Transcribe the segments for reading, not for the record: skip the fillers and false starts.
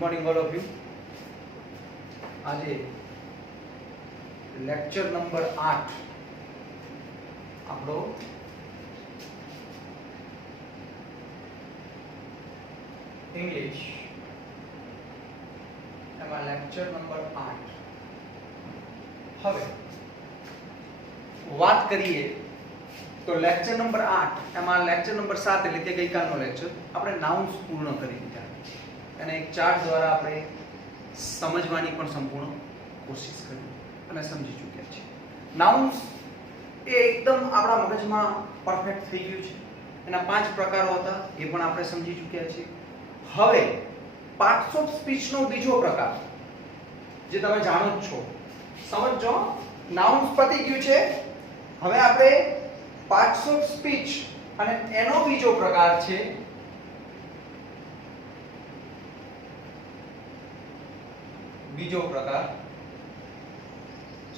Morning all of you. આજે lecture number 8 આપણો English એમાં લેક્ચર નંબર 8. હવે વાત કરીએ તો લેક્ચર નંબર 8 એમાં લેક્ચર નંબર 7 એટલે કે ગઈકાલનો લેક્ચર આપણે નાઉન્સ પૂર્ણ કરી દીધા અને એક ચાર્ટ દ્વારા આપણે સમજવાની પણ સંપૂર્ણ કોશિશ કરી અને સમજી ચૂક્યા છીએ. નાઉન્સ એ એકદમ આપણા મગજમાં પરફેક્ટ થઈ ગયું છે. એના 5 પ્રકારો હતા એ પણ આપણે સમજી ચૂક્યા છીએ. હવે પાર્ટ્સ ઓફ સ્પીચ નો બીજો પ્રકાર જે તમે જાણો જ છો, સમજો. નાઉન્સ પતી ગયું છે. હવે આપણે પાર્ટ્સ ઓફ સ્પીચ અને એનો બીજો પ્રકાર છે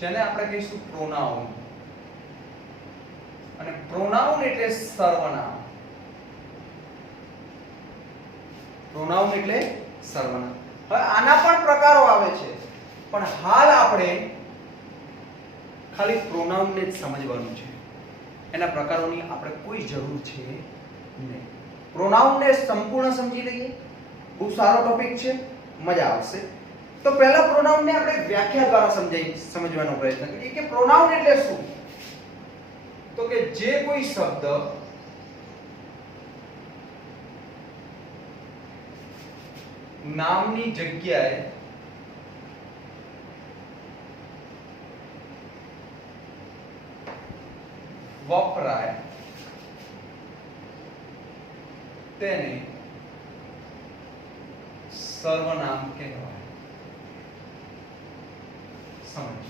જેને આપણે કહીશું પ્રોનાઉન. અને પ્રોનાઉન એટલે સર્વનામ. પ્રોનાઉન એટલે સર્વનામ. હવે આના પણ પ્રકારો આવે છે, પણ હાલ આપણે ખાલી પ્રોનાઉનને જ સમજવાનું છે. એના પ્રકારોની આપણે કોઈ જરૂર છે નહીં. પ્રોનાઉનને સંપૂર્ણ સમજી લઈએ. બહુ સારો ટોપિક છે, મજા આવશે. તો પહેલા પ્રોનાઉનને આપણે વ્યાખ્યા દ્વારા સમજવાનો પ્રયત્ન કરીએ કે પ્રોનાઉન એટલે શું. તો કે જે કોઈ શબ્દ નામની જગ્યાએ વપરાય તેને સર્વનામ કહેવાય. સમજ.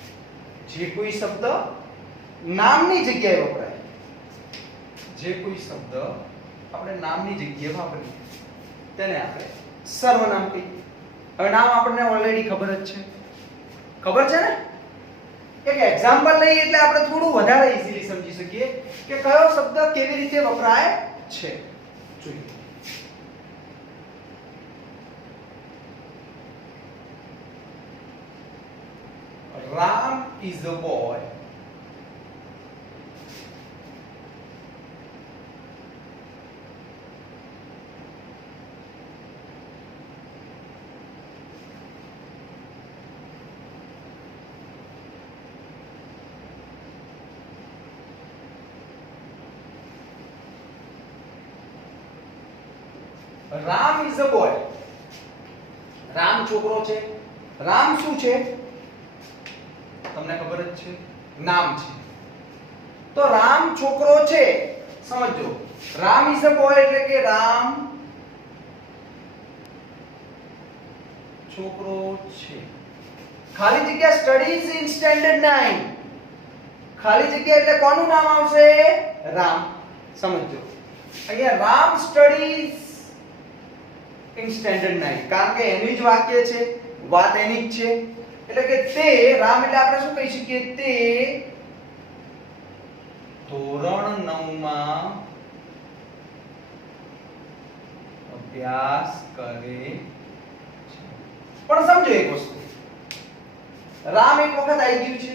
જે કોઈ શબ્દ નામની જગ્યાએ વપરાય, જે કોઈ શબ્દ આપણે નામની જગ્યાએ વાપરીએ તેને આપણે સર્વનામ કહીએ. હવે નામ આપણને ઓલરેડી ખબર જ છે. ખબર છે ને? એક એક્ઝામ્પલ લઈએ એટલે આપણે થોડું વધારે ઈઝીલી સમજી શકીએ કે કયો શબ્દ કેવી રીતે વપરાય છે. જોઈએ. Ram is a boy. Ram is a boy. Ram છોકરો છે. રામ શું છે? તમને ખબર જ છે, નામ છે. તો રામ છોકરો છે. સમજો. રામ ઇઝ અ બોય એટલે કે રામ છોકરો છે. ખાલી જગ્યા સ્ટડીઝ ઇન સ્ટેન્ડર્ડ 9. ખાલી જગ્યા એટલે કોનું નામ આવશે? રામ. સમજો. અહીંયા રામ સ્ટડીઝ ઇન સ્ટેન્ડર્ડ 9 કારણ કે એની જ વાક્ય છે, વાત એની જ છે. એટલે કે તે રામ એટલે આપણે શું કહી શકીએ? તે ધોરણ 9 માં અભ્યાસ કરે છે. પણ સમજો એક વસ્તુ, રામ એક વખત આવી ગયું છે.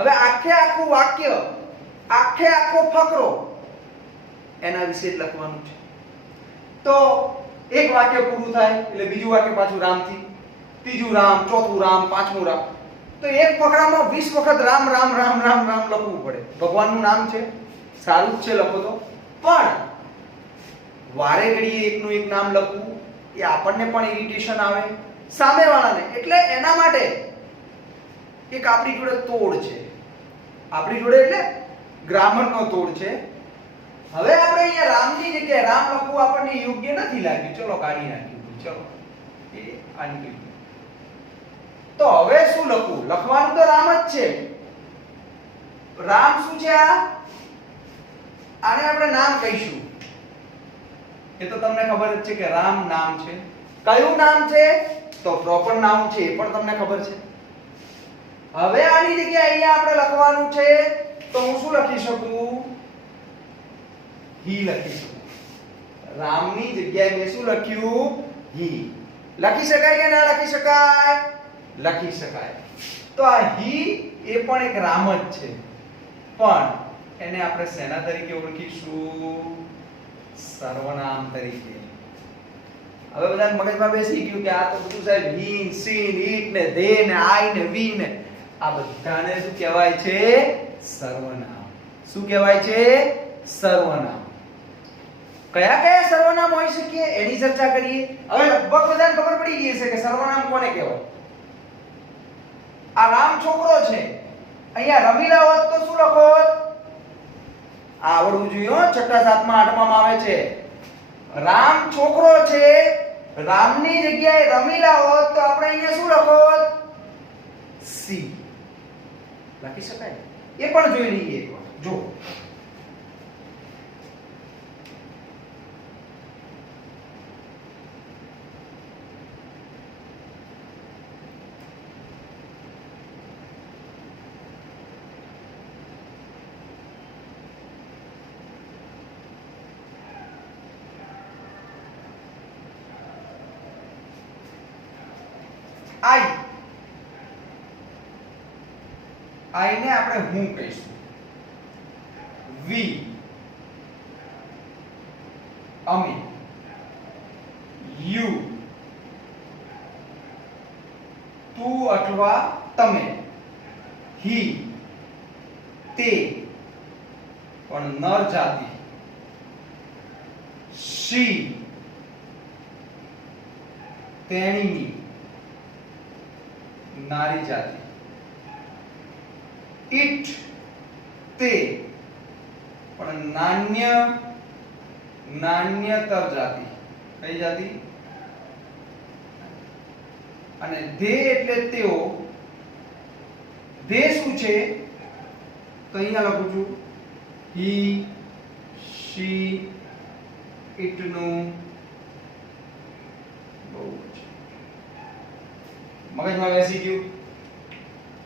હવે આખે આખું વાક્ય, આખે આખો ફકરો એના વિશે જ લખવાનું છે. તો એક વાક્ય પૂરું થાય એટલે બીજું વાક્ય પાછું રામથી, ત્રીજું રામ, ચોથું રામ, પાંચમું રામ. તો એક ફકરામાં 20 વખત રામ રામ રામ રામ રામ લખવું પડે. ભગવાનનું નામ છે, સારું જ છે લખો તો, પણ વારે ઘડીએ એકનું એક નામ લખવું એ આપણને પણ ઇરિટેશન આવે, સામેવાળાને. એટલે એના માટે એક આપણી જોડે તોડ છે. આપણી જોડે એટલે ગ્રામરનો તોડ છે. હવે આપણે અહીંયા રામની જગ્યાએ રામ લખવું આપણને યોગ્ય નથી લાગ્યું, ચલો કાઢી નાખ્યું. ચલો એ આ નીકળી. તો હવે શું લખવું? લખવાનું તો રામ જ છે. રામ શું છે? આને આપણે નામ કહીશું. એ તો તમને ખબર જ છે કે રામ નામ છે. કયું નામ છે? તો પ્રોપર નામ છે, એ પણ તમને ખબર છે. હવે આની જગ્યાએ અહીંયા આપણે લખવાનું છે તો હું શું લખી શકું? હી લખી શકું. રામની જગ્યાએ મેં શું લખ્યું? હી. લખી શકાય કે ના લખી શકાય? લખી શકાય. તો આ હી એ પણ એક રામ જ છે, પણ એને આપણે શેના તરીકે ઓળખીશું? સર્વનામ તરીકે. હવે બધાને મગજમાં બેસી ગયું કે આ તો બધું સાહેબ હી, સી, ઈટ ને ધે ને આઈ ને વી ને આ બધાને શું કહેવાય છે? સર્વનામ. શું કહેવાય છે? સર્વનામ. કયા કયા સર્વનામ હોઈ શકે એની ચર્ચા કરીએ. હવે લગભગ બધાને ખબર પડી ગઈ છે કે સર્વનામ કોને કહેવાય. આ રામ છોકરો છે, અહીંયા રમીલા હોત તો શું લખો? આ આવડવું જોઈએ હો, છઠ્ઠા સાતમા આઠમા માં આવે છે. રામ છોકરો છે, રામની જગ્યાએ રમીલા હોત તો આપણે અહીંયા શું લખો? સી લખી શકાય. એ પણ જોઈ લઈએ એકવાર. જો આઈ ને આપણે હું કહીશું. વી અમે, યુ તું અથવા તમે, હી તે પણ નર જાતિ, શી તેણીની નારી જાતિ, ઇટ તે પણ નાન્યતર જાતિ. કઈ જાતિ? અને ધે એટલે તેઓ. ધે શું છે? તો અહીંયા લખું છું હી, શી, ઇટ નું મગજમાં બેસી ગયું.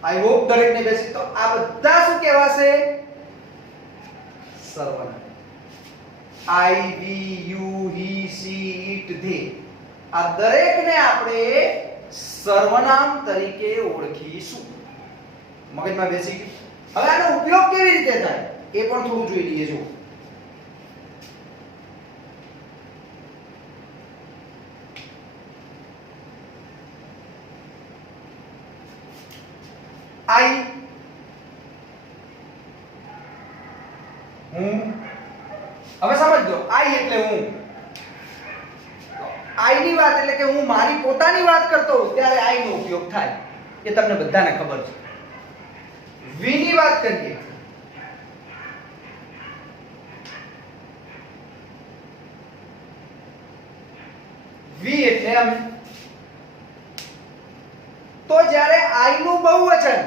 આઈ હોપ દરેક ને બેસી. તો આ બધા શું કહેવાશે? સર્વનામ. I, we, you, he, she, it, they આ દરેકને આપણે સર્વનામ તરીકે ઓળખીશું. મગજમાં બેસી ગયું. હવે આનો ઉપયોગ કેવી રીતે થાય એ પણ થોડું જોઈ લઈએ. જો આઈ હું. હવે સમજો, આઈ એટલે હું. આઈ ની વાત એટલે કે હું મારી પોતાની વાત કરતો હોઉં ત્યારે આઈ નો ઉપયોગ થાય. એ તમને બધાને ખબર છે. વી ની વાત કરીએ વી એટલે અમે. તો જ્યારે આઈ નું બહુવચન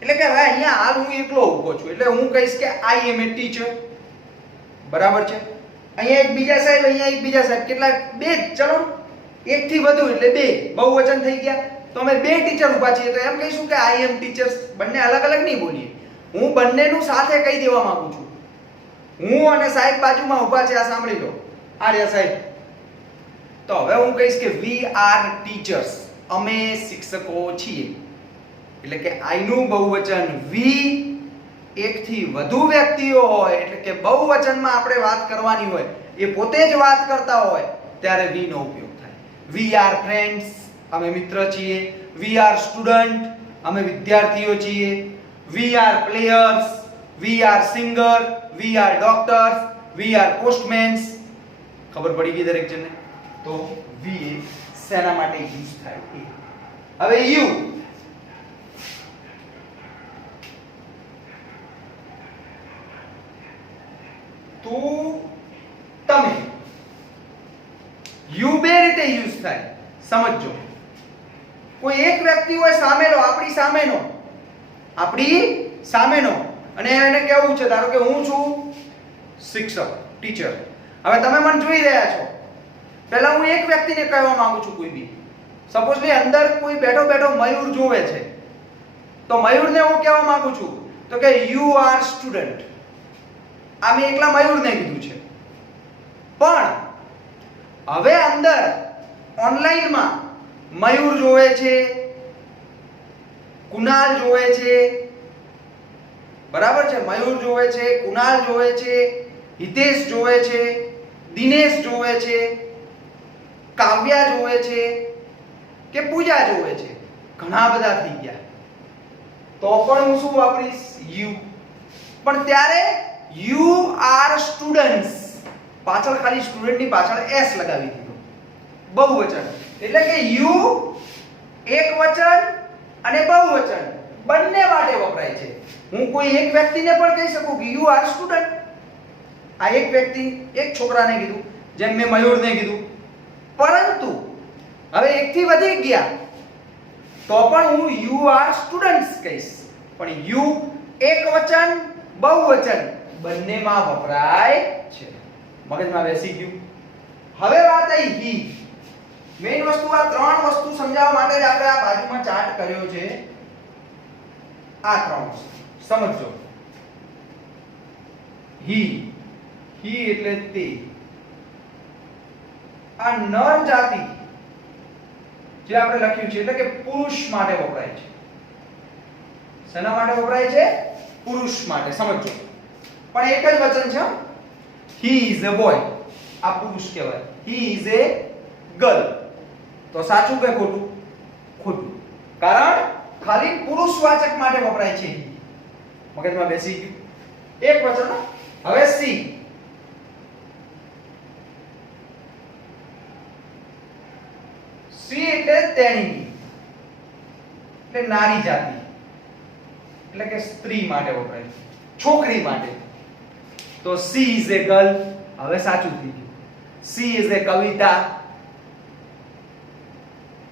એટલે કે હવે અહીંયા હાલ હું એકલો ઊભો છું એટલે હું કહીશ કે આઈ એમ એ ટીચર. બરાબર છે. અહીંયા એક બીજા સાહેબ, અહીંયા એક બીજા સાહેબ, કેટલા? બે. ચલો એક થી વધુ એટલે બે બહુવચન થઈ ગયા. તો અમે બે ટીચર ઊભા છીએ તો એમ કહીશું કે આઈ એમ ટીચર્સ. બંને અલગ અલગ નહીં બોલીએ. હું બંનેનું સાથે કહી દેવા માંગુ છું. હું અને સાહેબ બાજુમાં ઊભા છે, આ સાંભળી લો. આ રહ્યા સાહેબ. તો હવે હું કહીશ કે વી આર ટીચર્સ. અમે શિક્ષકો છીએ. એટલે કે આઈ નું બહુવચન વી, એક થી વધુ વ્યક્તિઓ હોય એટલે કે બહુવચનમાં આપણે વાત કરવાની હોય, એ પોતે જ વાત કરતા હોય ત્યારે વી નો ઉપયોગ થાય. We are friends. અમે મિત્ર છીએ. We are student. અમે વિદ્યાર્થીઓ છીએ. We are players. We are singer. We are doctors. We are પોસ્ટમેન્સ. ખબર પડી ગઈ દરેક જણને? તો વી શેના માટે યુઝ થાય? હવે યુ. તું, તમે. યુ બે રીતે યુઝ થાય. સમજો, કોઈ એક વ્યક્તિ હોય સામેનો, આપણી સામેનો અને એને કેવું છે, ધારો કે હું છું શિક્ષક, ટીચર. હવે તમે મને જોઈ રહ્યા છો. પહેલા હું એક વ્યક્તિને કહેવા માંગુ છું, કોઈ બી સપોઝલી અંદર કોઈ બેઠો બેઠો મયુર જોવે છે તો મયુરને હું કહેવા માંગુ છું તો કે યુ આર સ્ટુડન્ટ. આ મેં એકલા મયુરને કીધું છે. પણ હવે અંદર ઓનલાઈનમાં મયુર જોવે છે, કુનાલ જોવે છે, બરાબર છે, મયુર જોવે છે, કુનાલ જોવે છે, હિતેશ જોવે છે, દિનેશ જોવે છે, કાવ્યા જોવે છે કે પૂજા જોવે છે, ઘણા બધા થઈ ગયા, તો પણ હું શું વાપરીશ? યુ. પણ ત્યારે યુ આર સ્ટુડન્ટ્સ, પાછળ ખાલી સ્ટુડન્ટની પાછળ એસ લગાવી દીધો, બહુવચન એટલે કે યુ એકવચન અને બહુવચન બંને માટે વપરાય છે. હું કોઈ એક વ્યક્તિને પણ કહી શકું કે યુ આર સ્ટુડન્ટ. આ એક વ્યક્તિ, એક છોકરાને કીધું, જેમ મેં મયુરને કીધું. પરંતુ હવે એકથી વધી ગયા તો પણ હું યુ આર સ્ટુડન્ટ્સ કહીશ. પણ યુ એકવચન બહુવચન બંનેમાં વપરાય છે. મગજમાં બેસી ગયું. હવે વાત આવી હી. મેઈન વસ્તુ, આ ત્રણ વસ્તુ સમજાવવા માટે જ આપણે આ બાજુમાં ચાર્ટ કર્યો છે. આ ત્રણ વસ્તુ સમજો. હી, હી એટલે તે. આ નર જાતિ જે આપણે લખ્યું છે એટલે કે પુરુષ માટે વપરાય છે. શેના માટે વપરાય છે? પુરુષ માટે. સમજો. પણ એક જ વચન છે. he is a boy. આ પુરુષ કહેવાય. he is a girl. તો સાચું કે ખોટું? ખોટું. કારણ ખાલી પુરુષવાચક માટે વપરાય છે. મગજમાં બેસી ગયું. એક વચન. હવે સી. સી એટલે તેણી, એટલે નારી જાતિ, એટલે કે સ્ત્રી માટે વપરાય, છોકરી માટે. તો સી ઇઝ એ ગર્લ. હવે સાચું થઈ ગયું. She is a Kavita.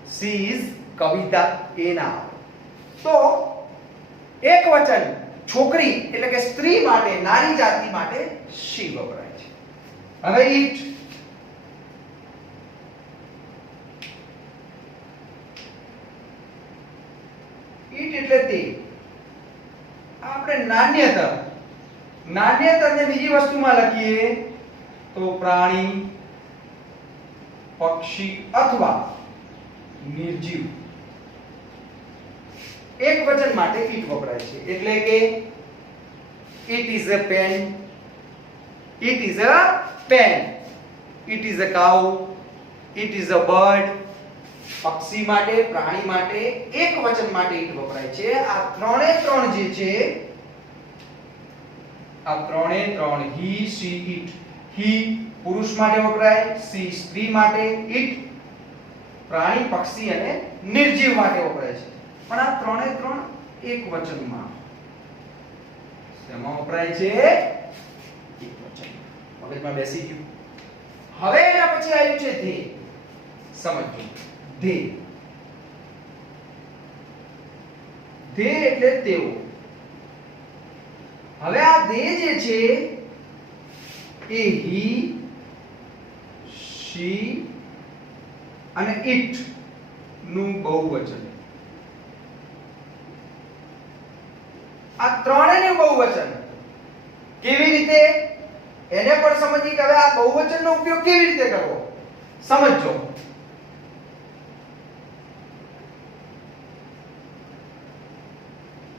She is Kavita એ ના. તો એક વચન છોકરી એટલે કે સ્ત્રી માટે, નારી જાતિ માટે સી વપરાય છે. હવે ઈટ. ઈટ એટલે તે. આપણે નાન્યતર, નાન્યતરને બીજી વસ્તુમાં લખીએ તો પ્રાણી, પક્ષી અથવા નિર્જીવ. એક વચન માટે ઈટ વપરાય છે. એટલે કે it is a pen, it is a pen, it is a cow, it is a bird. પક્ષી માટે, પ્રાણી માટે એક વચન માટે ઈટ વપરાય છે. આ ત્રણે ત્રણ જે છે, આ ત્રણે ત્રણ he, she, it. he પુરુષ માટે વપરાય, she સ્ત્રી માટે, it પ્રાણી, પક્ષી અને નિર્જીવ માટે વપરાય છે. પણ આ ત્રણે ત્રણ એક વચનમાં. શેમાં વપરાય છે? એક વચન. મગજમાં બેસી ગયું. હવે એના પછી આવ્યું છે ધે. સમજો. ધે. ધે એટલે તેઓ. હવે આ ધે જે છે એ he, she અને it નું બહુવચન. આ ત્રણેયનું બહુવચન. કેવી રીતે? એને પણ સમજીએ કે હવે આ બહુવચનનો ઉપયોગ કેવી રીતે કરવો. સમજો.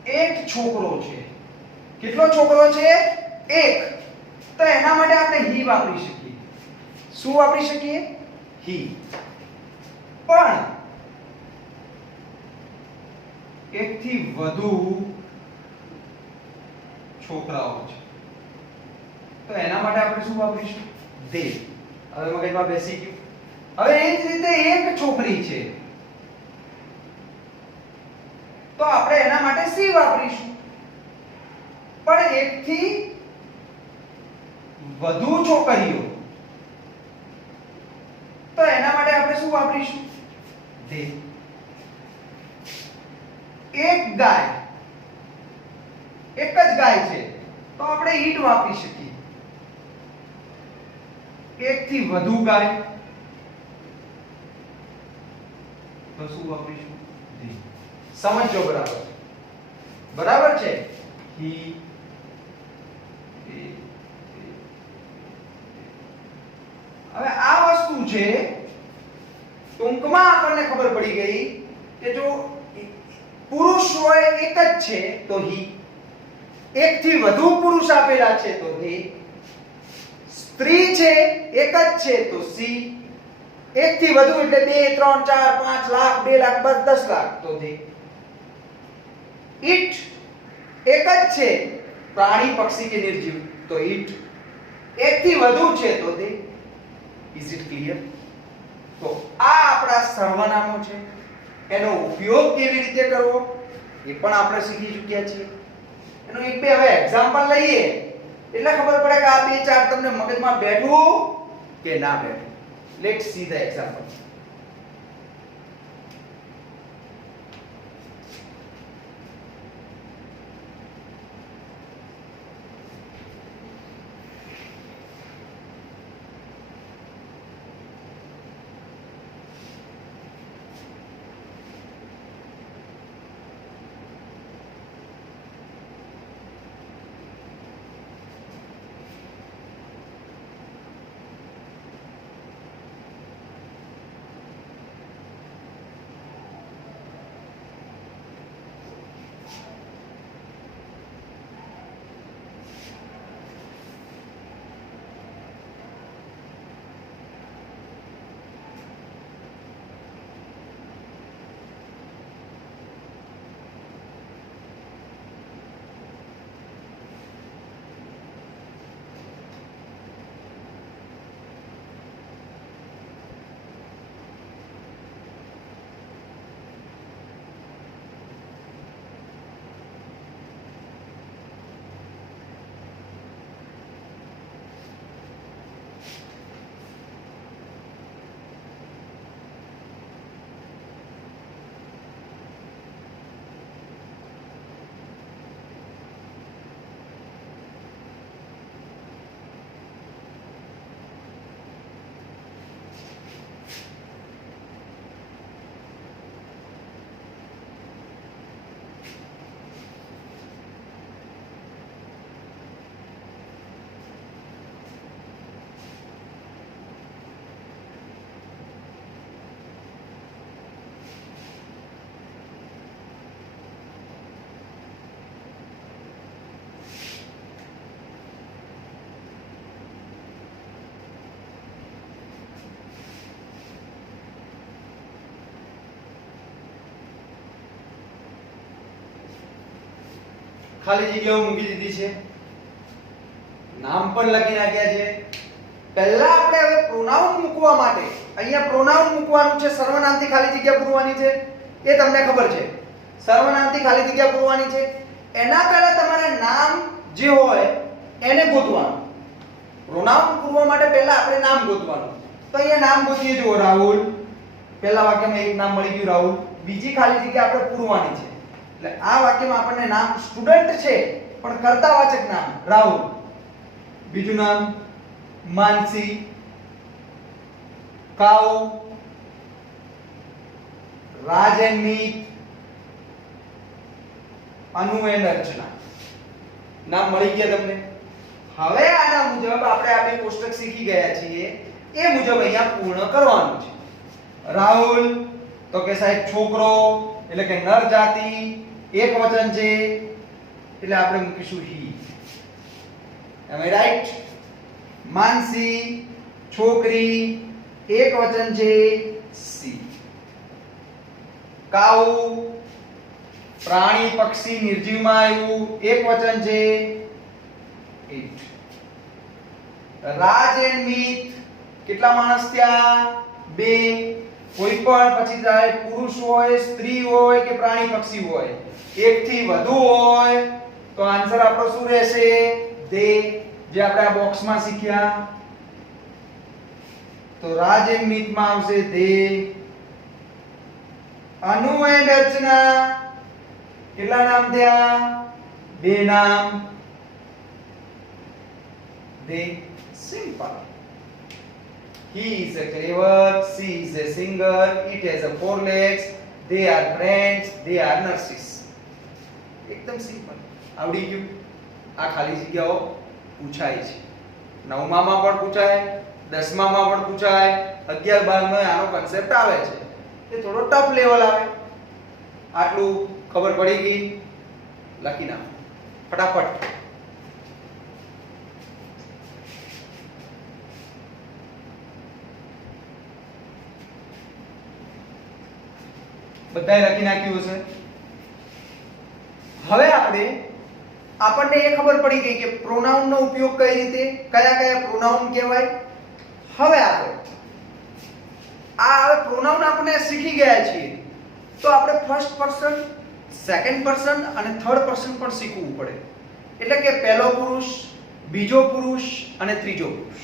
એક છોકરો છે. કેટલો છોકરો છે? એક. તો એના માટે આપણે he વાપરી શકીએ. શું વાપરી શકીએ? he. પણ એકથી વધુ છોકરાઓ છે તો એના માટે આપણે શું વાપરીશું? they. હવે મગજમાં બેસી ગયું. હવે એ જ રીતે એક છોકરી છે તો આપણે એના માટે she વાપરીશું. પણ એકથી વધુ છોકરીઓ તો એના માટે આપણે શું વાપરીશું? they. એક ગાય, એક જ ગાય છે તો આપણે ઈટ વાપરી શકીએ. એકથી વધુ ગાય તો શું વાપરીશું? they. સમજો બરાબર. બરાબર છે. he, હવે આ વસ્તુ છે તો ટૂંકમાં આપણને ખબર પડી ગઈ કે જો પુરુષ હોય એક જ છે તો હી, એકથી વધુ પુરુષ આપેલા છે તો ધે, સ્ત્રી છે એક જ છે તો સી, એકથી વધુ એટલે 2 3 4 5 લાખ 2 લાખ 10 લાખ તો ધે, ઈટ એક જ છે પ્રાણી પક્ષી કે નિર્જીવ તો ઈટ, એકથી વધુ છે તો ધે. Is it clear? તો આ આપણા સર્વનામો છે, એનો ઉપયોગ કેવી રીતે કરવો એ પણ આપણે શીખી ચૂક્યા છીએ. એનો એક બે હવે એક્ઝામ્પલ લઈએ એટલે ખબર પડે કે આ બે ચાર તમને મગજમાં બેઠું કે ના બેઠું. Let's see the example. ખાલી જગ્યાઓ મૂકી દીધી છે, નામ પણ લખી નાખ્યા છે. પહેલા આપણે હવે પ્રોનાઉન મૂકવા માટે અહીંયા પ્રોનાઉન મૂકવાનું છે, સર્વનામથી ખાલી જગ્યા પૂરવાની છે એ તમને ખબર છે. સર્વનામથી ખાલી જગ્યા પૂરવાની છે. એના પહેલા તમારે નામ જે હોય એને ગોતવાનું. પ્રોનાઉન પૂરવા માટે પહેલા આપણે નામ ગોતવાનું. તો અહીંયા નામ ગોતીએ જુઓ રાહુલ, પહેલા વાક્યમાં એક નામ મળી ગયું રાહુલ. બીજી ખાલી જગ્યા આપણે પૂરવાની છે. એટલે આ વાક્યમાં આપણને નામ સ્ટુડન્ટ છે પણ કર્તાવાચક નામ રાહુલ. બીજું નામ માનસી, કાઉ, રાજ એન્ડ મીત, અનુ એન્ડ અર્ચના. નામ મળી ગયા તમને. હવે આના મુજબ આપણે આ બે કોષ્ટક શીખી ગયા છીએ એ મુજબ અહીંયા પૂર્ણ કરવાનું છે. રાહુલ તો કે સાહેબ છોકરો એટલે કે નર જાતિ, એક વચન છે એટલે આપણે મૂકીશું હી. am I right? માનસી છોકરી, એક વચન છે સી. કાઉ પ્રાણી પક્ષી નિર્જીવમાં આવ્યું, એક વચન છે ઈટ. રાજ એન્ડ મીત કેટલા માણસ થયા? બે. કોઈ પણ પછી ચાહે પુરુષ હોય, સ્ત્રી હોય કે પ્રાણી પક્ષી હોય, એક થી વધુ હોય તો આન્સર આપણો શું રહેશે? ધે, જે આપણે આ બોક્સમાં શીખ્યા. તો રાજ એન્ડ મીતમાં આવશે ધે. અનુ એન્ડ અર્ચના કેટલા નામ થયા? બે નામ. They. Simple. He is a clever, she is a singer, it has a 4 legs, they are friends, they are nurses. એકદમ સિમ્પલ. આવડી ગયું. આ ખાલી જગ્યાઓ પૂછાય છે. 9મા માં પણ પૂછાય, 10મા માં પણ પૂછાય, 11 12 માં આનો કન્સેપ્ટ આવે છે. એ થોડો ટફ લેવલ આવે. આટલું ખબર પડી ગઈ, લખી નાખો ફટાફટ. બધાએ લખી નાખ્યું હશે. હવે આપણને એ ખબર પડી ગઈ કે પ્રોનાઉન નો ઉપયોગ કઈ રીતે, કયા કયા પ્રોનાઉન કહેવાય. હવે હવે પ્રોનાઉન આપણે શીખી ગયા છીએ, તો આપણે ફર્સ્ટ પર્સન, સેકન્ડ પર્સન અને થર્ડ પર્સન પણ શીખવું પડે. એટલે કે પહેલો પુરુષ, બીજો પુરુષ અને ત્રીજો પુરુષ.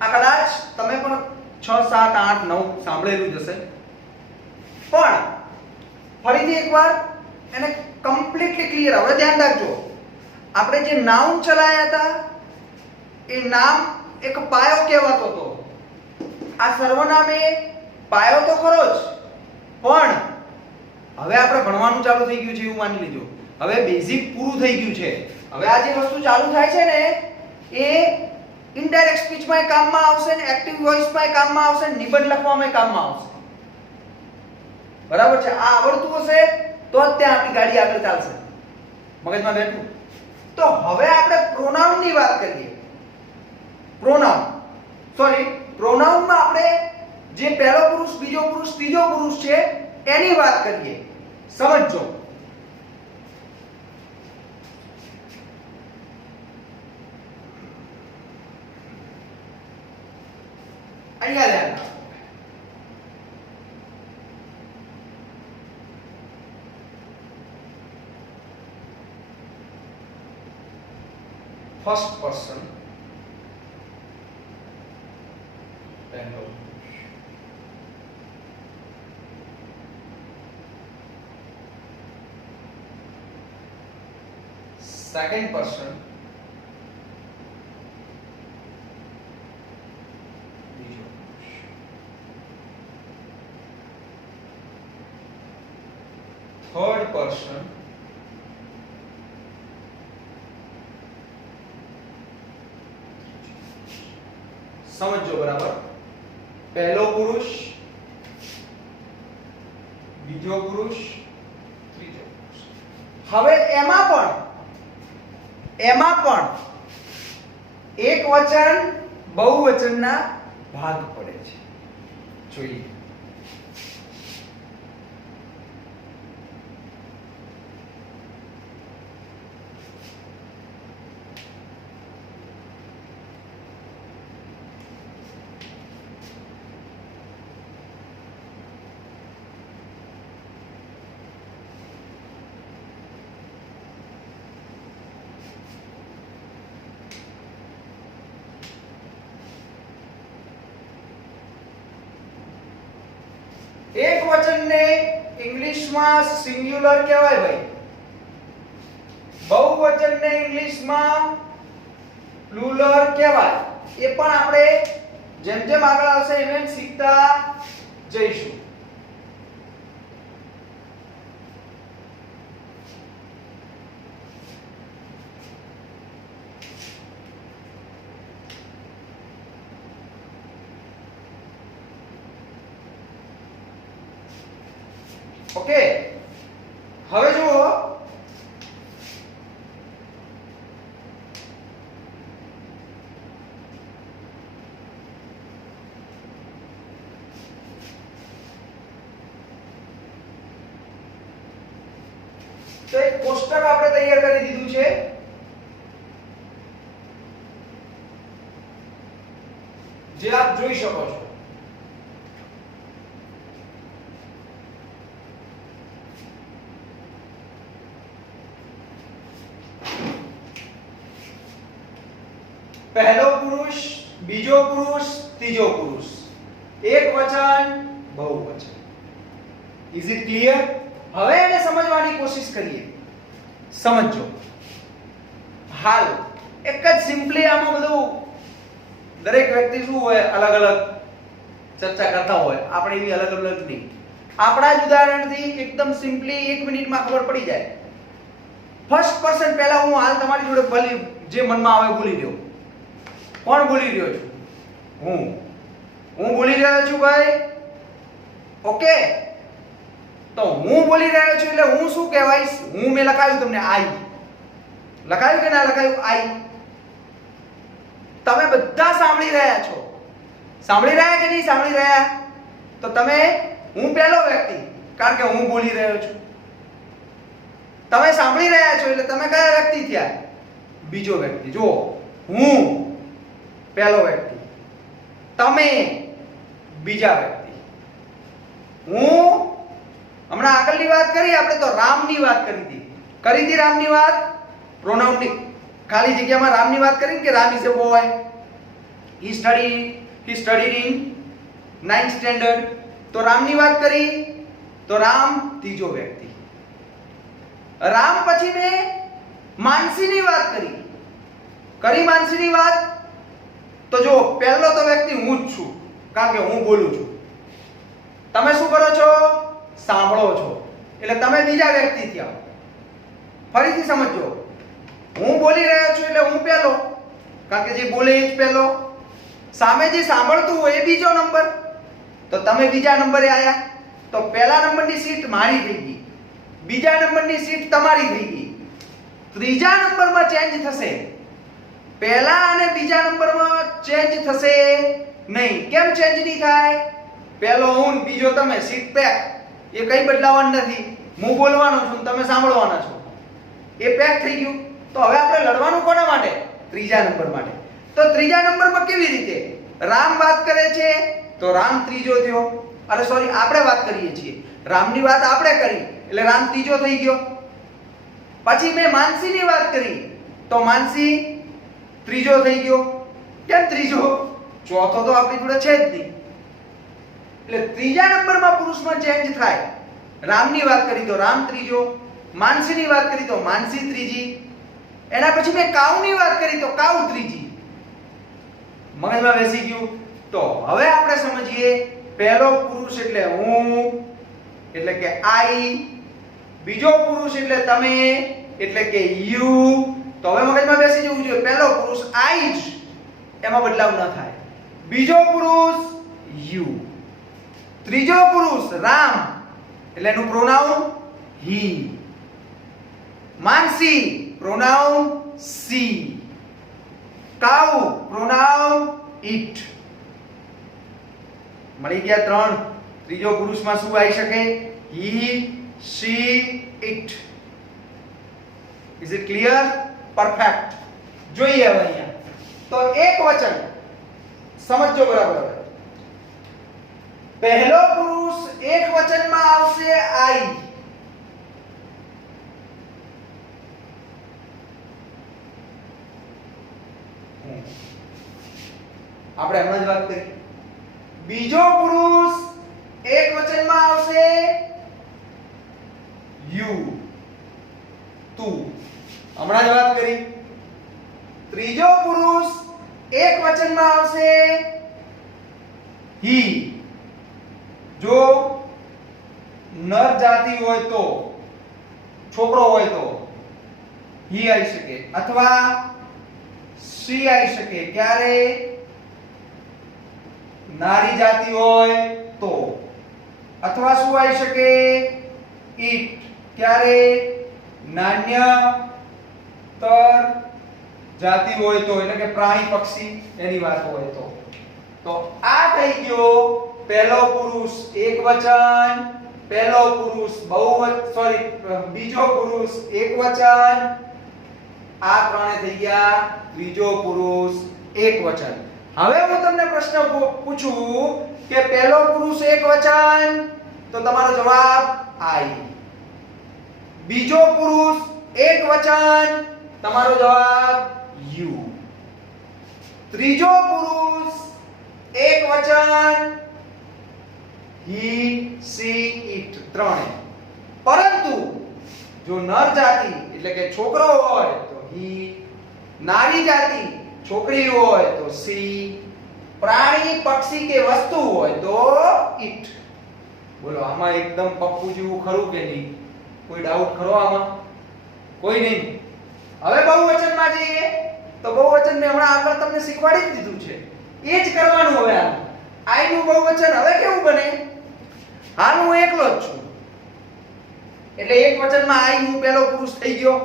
આ કદાચ તમે પણ 6 7 8 9 સાંભળેલું જ હશે, પણ ફરીથી એકવાર એને કમ્પ્લીટલી ક્લિયર. હવે ધ્યાન રાખજો, આપણે જે નાઉન ચલાયા હતા એ નામ એક પાયો કહેવાતો હતો. આ સર્વનામ એ પાયો તો ખરો જ, પણ હવે આપણે ભણવાનું ચાલુ થઈ ગયું છે એવું માની લીધું. હવે બેઝિક પૂરું થઈ ગયું છે. હવે આ જે વસ્તુ ચાલુ થાય છે ને એ ઇનડાયરેક્ટ સ્પીચમાં કામમાં આવશે ને એક્ટિવ વોઇસમાં કામમાં આવશે, નિબંધ લખવામાં કામમાં આવશે. બરાબર છે? આ આવડતું હશે તો જ ત્યાં આપણી ગાડી આગળ ચાલશે. મગજમાં બેઠું? તો હવે આપણે પ્રોનાઉનની વાત કરીએ. પ્રોનાઉનમાં આપણે જે પહેલો પુરુષ, બીજો પુરુષ, ત્રીજો પુરુષ છે એની વાત કરીએ. સમજો. અહીંયા ધ્યાન રાખો. ફર્સ્ટ પર્સન, પહેલો સેકન્ડ પર્સન, બીજો થર્ડ પર્સન, સમજો બરાબર. પહેલો પુરુષ, બીજો પુરુષ, ત્રીજો પુરુષ. હવે એમાં પણ એક વચન બહુવચનના ભાગ પડે છે. જોઈએ. એક વચનને ઇંગ્લિશમાં સિંગ્યુલર કહેવાય ભાઈ. બહુવચનને ઇંગ્લિશમાં પ્લુરલ કહેવાય. એ પણ આપણે જેમ જેમ આગળ આવશે એમ શીખતા જઈશું. ઓકે. હવે જુઓ, તો એક કોષ્ટક આપણે તૈયાર કરી દીધું છે. જે આપ જોઈ શકો છો. પહેલો પુરુષ, બીજો પુરુષ, ત્રીજો પુરુષ. એક વચન, બહુવચન. Is it clear? હવે એને સમજવાની કોશિશ કરીએ. સમજો. હાલ એક જ સિમ્પલી આમાં બધું દરેક વ્યક્તિ શું હોય અલગ અલગ ચર્ચા કરતા હોય, આપણે એવી અલગ અલગ નહીં. આપણા જ ઉદાહરણથી એકદમ સિમ્પલી 1 મિનિટમાં ખબર પડી જાય. ફર્સ્ટ પર્સન પહેલા હું હાલ તમારી જોડે ભલે જે મનમાં આવે બોલી દઉં. કોણ બોલી રહ્યો છું? હું બોલી રહ્યો છું ભાઈ. ઓકે, તો હું બોલી રહ્યો છું એટલે હું શું કહેવાઈશ? હું મેં લખાયું તમને આઈ, લખાયું કે ના લખાયું? આઈ. તમે બધા સાંભળી રહ્યા છો, સાંભળી રહ્યા કે નહીં સાંભળી રહ્યા? તો તમે, હું પહેલો વ્યક્તિ, કારણ કે હું બોલી રહ્યો છું. તમે સાંભળી રહ્યા છો એટલે તમે કયા વ્યક્તિ થયા? બીજો વ્યક્તિ. જો હું પહેલો વ્યક્તિ, તમે બીજા વ્યક્તિ. હું હમણાં આગળની વાત કરી આપણે, તો રામની વાત કરી હતી રામની વાત, પ્રોનાઉનની ખાલી જગ્યામાં રામની વાત કરી કે Ram is a boy, he studied in 9th standard. તો રામની વાત કરી, તો રામ ત્રીજો વ્યક્તિ. રામ પછી મેં માનસીની વાત કરી માનસીની વાત. તો જો પહેલો તો વ્યક્તિ હું જ છું, કારણ કે હું બોલું છું. તમે શું કરો છો? સાંભળો છો, એટલે તમે બીજા વ્યક્તિ થયા. ફરીથી સમજો, હું બોલી રહ્યો છું એટલે હું પહેલો, કારણ કે જે બોલે એ જ પહેલો. સામે જે સાંભળતું હોય એ બીજો નંબર, તો તમે બીજા નંબરે આયા. તો પહેલા નંબરની સીટ મારી થઈ ગઈ, બીજા નંબરની સીટ તમારી થઈ ગઈ. ત્રીજા નંબરમાં ચેન્જ થશે, પહેલા અને બીજા નંબરમાં ચેન્જ થશે નહીં. કેમ ચેન્જ નહીં થાય? પહેલો હું, બીજો તમે, સીટ પેક. એ કઈ બદલાવાનું નથી. હું બોલવાનો છું, તમે સાંભળવાના છો. એ પેક થઈ ગયું. તો હવે આપણે લડવાનું કોના માટે? ત્રીજા નંબર માટે. તો ત્રીજા નંબરમાં કેવી રીતે? રામ વાત કરે છે તો રામ ત્રીજો થયો. અરે સોરી, આપણે વાત કરીએ છીએ, રામની વાત આપણે કરી એટલે રામ ત્રીજો થઈ ગયો. પછી મેં માનસીની વાત કરી તો માનસી ત્રીજો થઈ ગયો. કેમ ત્રીજો? ચોથો તો આપણી જોડે છે જ નહીં. એટલે ત્રીજા નંબરમાં પુરુષમાં ચેન્જ થાય. રામની વાત કરી તો રામ ત્રીજો, માનસીની વાત કરી તો માનસી ત્રીજી, એના પછી મેં કાઉની વાત કરી તો કાઉ ત્રીજી. મગજમાં બેસી ગયું. તો હવે આપણે સમજીએ, પહેલો પુરુષ એટલે હું, એટલે કે આઈ. બીજો પુરુષ એટલે તમે, એટલે કે યુ. તો હવે મગજમાં બેસી જવું જોઈએ, પહેલો પુરુષ આઈ જ, એમાં બદલાવ ન થાય. બીજો પુરુષ યુ, ત્રીજો પુરુષ રામ, એટલે એનું pronoun he. Mansi pronoun she. Cow pronoun it. મળી ગયા ત્રણ. ત્રીજો પુરુષમાં શું આવી શકે? He, she, it. Is it clear? Perfect. જોઈએ હવે અહીંયા. તો એક વચન સમજો બરાબર. પહેલો પુરુષ એક વચનમાં આવશે આઈ. આપણે હમણાં જ વાત કરી. બીજો પુરુષ એક વચનમાં આવશે યુ, તું. હમણાં જ વાત કરી. ત્રીજો પુરુષ એક વચનમાં આવશે હી. જો નર જાતિ હોય તો, છોકરો હોય તો હી આવી શકે, અથવા સી આવી શકે. ક્યારે? નારી જાતિ હોય તો. અથવા શું આવી શકે? ઈટ. ક્યારે? નાન્યતર જાતિ હોય તો, એટલે કે પ્રાણી પક્ષી એની વાત હોય તો. તો આ થઈ ગયો પહેલો પુરુષ એકવચન, પહેલો પુરુષ બહુવચન, સોરી બીજો પુરુષ એકવચન. આ ત્રણે થઈ ગયા ત્રીજો પુરુષ એકવચન. હવે હું તમને પ્રશ્ન પૂછું કે પહેલો પુરુષ એકવચન, તો તમારો જવાબ આઈ. બીજો પુરુષ એકવચન, તમારો જવાબ યુ. ત્રીજો પુરુષ એકવચન, હી, સી, ઇટ. ત્રણે. પરંતુ જો નર જાતિ એટલે કે છોકરો હોય તો હી, નારી જાતિ છોકરી હોય તો સી, પ્રાણી પક્ષી કે વસ્તુ હોય તો ઇટ. બોલો આમાં એકદમ પપ્પુ જેવું ખરું કે નહીં? કોઈ ડાઉટ ખરો આમાં? કોઈ નહીં. હવે બહુવચનમાં જઈએ તો બહુવચન મેં હમણાં આગળ તમને શીખવાડી જ દીધું છે. એ જ કરવાનું હવે. આઈ નું બહુવચન હવે કેવું બને? હાલ હું એકલો જ છું એટલે એક વચનમાં આઈ હું પહેલો પુરુષ થઈ ગયો.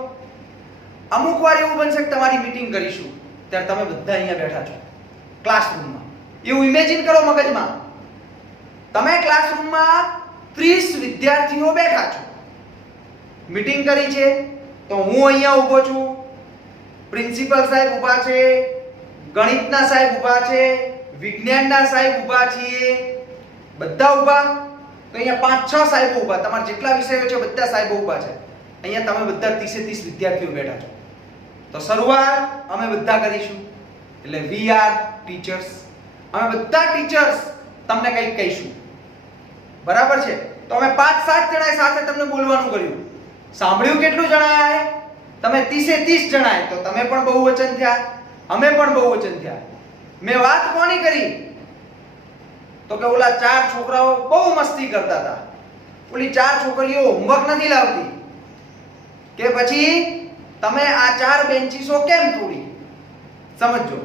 અમુક વાર એવું બનશે કે તમારી મીટિંગ કરીશું ત્યારે તમે બધા અહીંયા બેઠા છો ક્લાસરૂમમાં. એવું ઇમેજિન કરો મગજમાં. તમે ક્લાસરૂમમાં 30 વિદ્યાર્થીઓ બેઠા છો. મીટિંગ કરી છે તો હું અહીંયા ઊભો છું, પ્રિન્સિપલ સાહેબ ઊભા છે, ગણિતના સાહેબ ઊભા છે, વિજ્ઞાનના સાહેબ ઊભા છીએ, બધા ઊભા. તો અહીંયા 5-6 સાહેબો ઊભા, તમારા જેટલા વિષયો છે બધા સાહેબો ઊભા છે. અહીંયા તમે બધા 30 વિદ્યાર્થીઓ બેઠા છો. તો શરૂઆત અમે બધા કરીશું એટલે વી આર ટીચર્સ. અમે બધા ટીચર્સ તમને કંઈક કહીશું, બરાબર છે? તો અમે 5-7 જણાએ સાથે તમને બોલવાનું કર્યું. સાંભળ્યું કેટલું જણાય? તમે 30 જણાએ. તો તમે પણ બહુવચન થયા, અમે પણ બહુવચન થયા. મેં વાત કોની કરી? તો કે ઓલા 4 છોકરાઓ બહુ મસ્તી કરતા હતા, ઓલી 4 છોકરીઓ હોમવર્ક નથી લાવતી, કે પછી તમે આ 4 બેન્ચીસો કેમ તોડી? સમજો,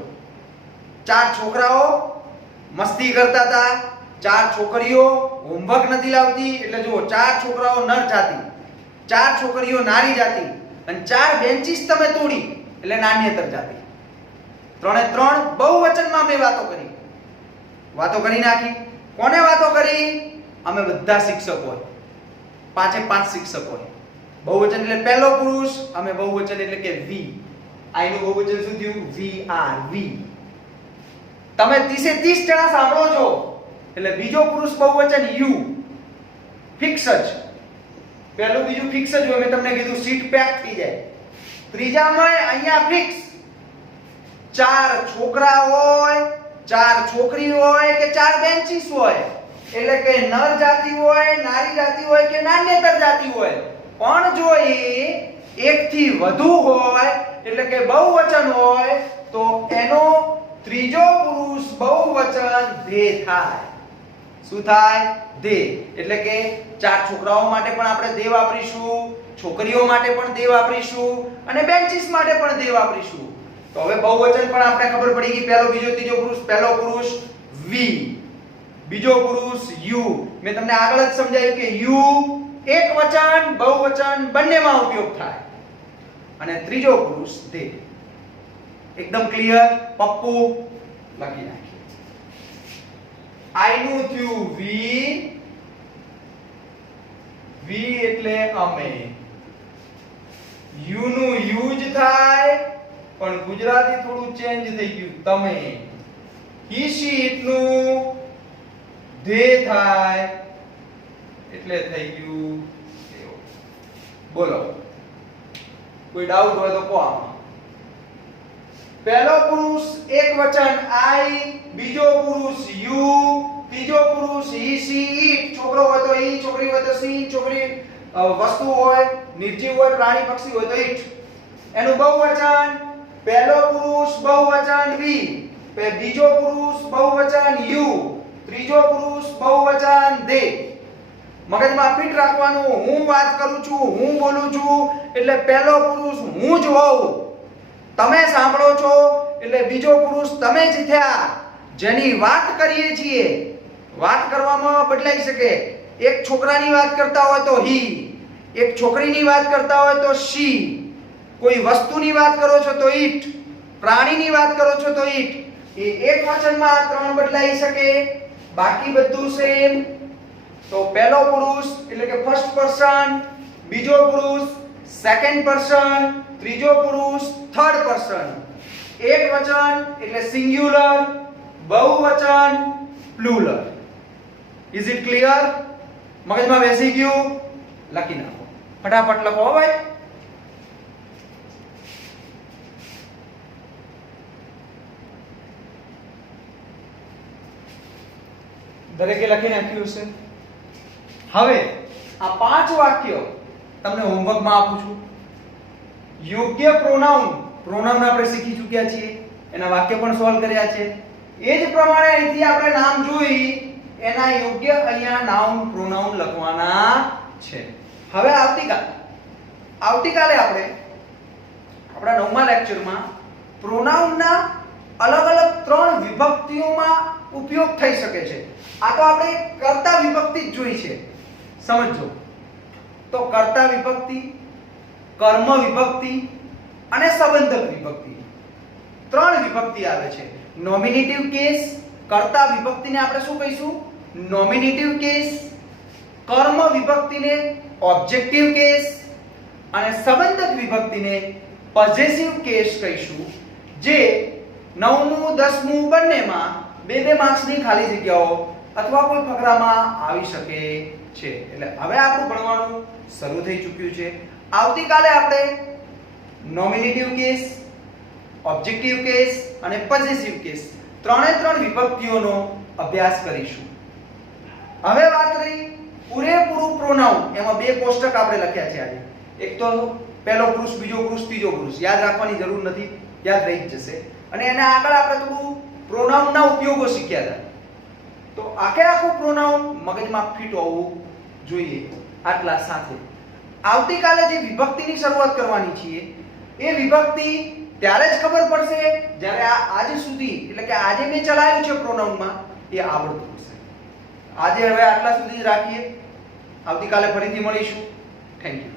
4 છોકરાઓ મસ્તી કરતા હતા, 4 છોકરીઓ હોમવર્ક નથી લાવતી. એટલે જુઓ, 4 છોકરાઓ નર જાતિ, 4 છોકરીઓ નારી જાતિ, અને 4 બેન્ચીસ તમે તોડી એટલે નાન્યતર જાતિ. 3 બહુવચનમાં મેં વાતો કરી નાખી. કોને વાતો કરી? અમે બધા શિક્ષકો, 5 શિક્ષકો. બહુવચન એટલે પહેલો પુરુષ, અમે બહુવચન એટલે કે વી. આનું બહુવચન શું થયું? વી આર, વી. તમે 30 જણા સાંભળો છો એટલે બીજો પુરુષ બહુવચન યુ, ફિક્સ જ. પહેલું બીજું ફિક્સ જ હોય. મેં તમને કીધું સીટ પેક થઈ જાય. ત્રીજામાં અહીંયા ફિક્સ 4 છોકરા હોય, 4 છોકરી હોય કે 4 બેન્ચીસ હોય, એટલે કે નર જાતિ હોય, નારી જાતિ હોય કે નાન્યતર જાતિ હોય. પણ જો એ એકથી વધુ હોય એટલે કે બહુવચન હોય તો એનો ત્રીજો પુરુષ બહુવચન ધે થાય. શું થાય? ધે. એટલે કે 4 છોકરાઓ માટે પણ આપણે ધે વાપરીશું, છોકરીઓ માટે પણ ધે વાપરીશું, અને બેન્ચીસ માટે પણ ધે વાપરીશું. તો હવે બહુવચન પણ આપણે ખબર પડી ગઈ. પહેલો, બીજો, ત્રીજો પુરુષ. પહેલો પુરુષ વી, બીજો પુરુષ યુ. મેં તમને આગળ જ સમજાવ્યું કે યુ એકવચન બહુવચન બંનેમાં ઉપયોગ થાય. અને ત્રીજો પુરુષ ધે. એકદમ ક્લિયર? પપ્પુ લખી નાખીએ. આઈ નું થયું વી, વી એટલે અમે. યુ નું યુઝ થાય પણ ગુજરાતી થોડું ચેન્જ થઈ ગયું, તમે. હી શી નું ધે થાય એટલે થઈ ગયું તેઓ. બોલો, કોઈ ડાઉટ હોય તો કહો. આમાં પહેલો પુરુષ એકવચન આઈ, બીજો પુરુષ યુ, ત્રીજો પુરુષ હી શી ઈટ. છોકરો હોય તો ઈ, છોકરી હોય તો સી, છોકરી વસ્તુ હોય, નિર્જીવ હોય, પ્રાણી પક્ષી હોય તો ઈટ. એનું બહુવચન પહેલો પુરુષ બહુવચન વી, બીજો પુરુષ બહુવચન યુ, ત્રીજો પુરુષ બહુવચન ધે. મગજમાં ફિટ રાખવાનું. હું વાત કરું છું, હું બોલું છું એટલે પહેલો પુરુષ હું જ હોઉં. તમે સાંભળો છો એટલે બીજો પુરુષ તમે જ થયા. જેની વાત કરીએ છીએ, વાત કરવામાં બદલાઈ શકે. એક છોકરાની વાત કરતા હોય તો હી, એક છોકરીની વાત કરતા હોય તો શી, કોઈ વસ્તુની વાત કરો છો તો ઈટ, પ્રાણીની વાત કરો છો તો ઈટ. એ એક વચનમાં 3 બદલાઈ શકે, બાકી બધું સેમ. તો પહેલો પુરુષ એટલે કે ફર્સ્ટ પર્સન, બીજો પુરુષ સેકન્ડ પર્સન, ત્રીજો પુરુષ થર્ડ પર્સન. એક વચન એટલે સિંગ્યુલર, બહુવચન પ્લુરલ. Is it clear? મગજમાં બેસી ગયું? લખી નાખો, ફટાફટ લખો હો ભાઈ. દરેકે લખી નાખ્યું હશે. હવે આ 5 વાક્યો તમને હોમવર્કમાં આપું છું. યોગ્ય પ્રોનાઉન આપણે શીખી ચૂક્યા છીએ, એના વાક્ય પણ સોલ્વ કર્યા છે. એ જ પ્રમાણે અહીંથી આપણે નામ જોઈ એના યોગ્ય અહીંયા નાઉન પ્રોનાઉન લખવાના છે. હવે આવતીકાલે આપણે આપણા 9મા લેક્ચરમાં પ્રોનાઉનના અલગ અલગ 3 વિભક્તિઓમાં ઉપયોગ થઈ શકે છે. આ તો આપણે કર્તા વિભક્તિ જ જોઈ છે. સમજો તો કર્તા વિભક્તિ, કર્મ વિભક્તિ અને સંબંધક વિભક્તિ, ત્રણ વિભક્તિ આવે છે. નોમિનેટિવ કેસ, કર્તા વિભક્તિને આપણે શું કહીશું? નોમિનેટિવ કેસ. કર્મ વિભક્તિને ઓબ્જેક્ટિવ કેસ અને સંબંધક વિભક્તિને પોઝેસિવ કેસ કહીશું. જે 9મું 10મું બંનેમાં બે બે માર્ક્સની ખાલી જગ્યાઓ અથવા કોઈ ફકરામાં આવી શકે છે. એટલે હવે આપણું ભણવાનું શરૂ થઈ ચૂક્યું છે. આવતીકાલે આપણે નોમિનેટિવ કેસ, ઓબ્જેક્ટિવ કેસ અને પોઝેસિવ કેસ ત્રણે ત્રણ વિભક્તિઓનો અભ્યાસ કરીશું. હવે વાત રહી પૂરેપૂરું પ્રોનાઉન. એમાં બે કોષ્ટક આપણે લખ્યા છે આજે. એક તો પહેલો પુરુષ, બીજો પુરુષ, ત્રીજો પુરુષ. યાદ રાખવાની જરૂર નથી, યાદ રહી જ જશે. અને એના આગળ આપણે થોડું પ્રોનાઉનના ઉપયોગો શીખ્યા હતા. તો આખે આખું પ્રોનાઉન મગજમાં ફિટ હોવું જોઈએ. આટલા સાથે આવતીકાલે જે વિભક્તિની શરૂઆત કરવાની છીએ એ વિભક્તિ ત્યારે જ ખબર પડશે જ્યારે આજ સુધી એટલે કે આજે મેં ચલાવ્યું છે પ્રોનાઉનમાં એ આવડતું હશે. આજે હવે આટલા સુધી જ રાખીએ. આવતીકાલે ફરીથી મળીશું. Thank you.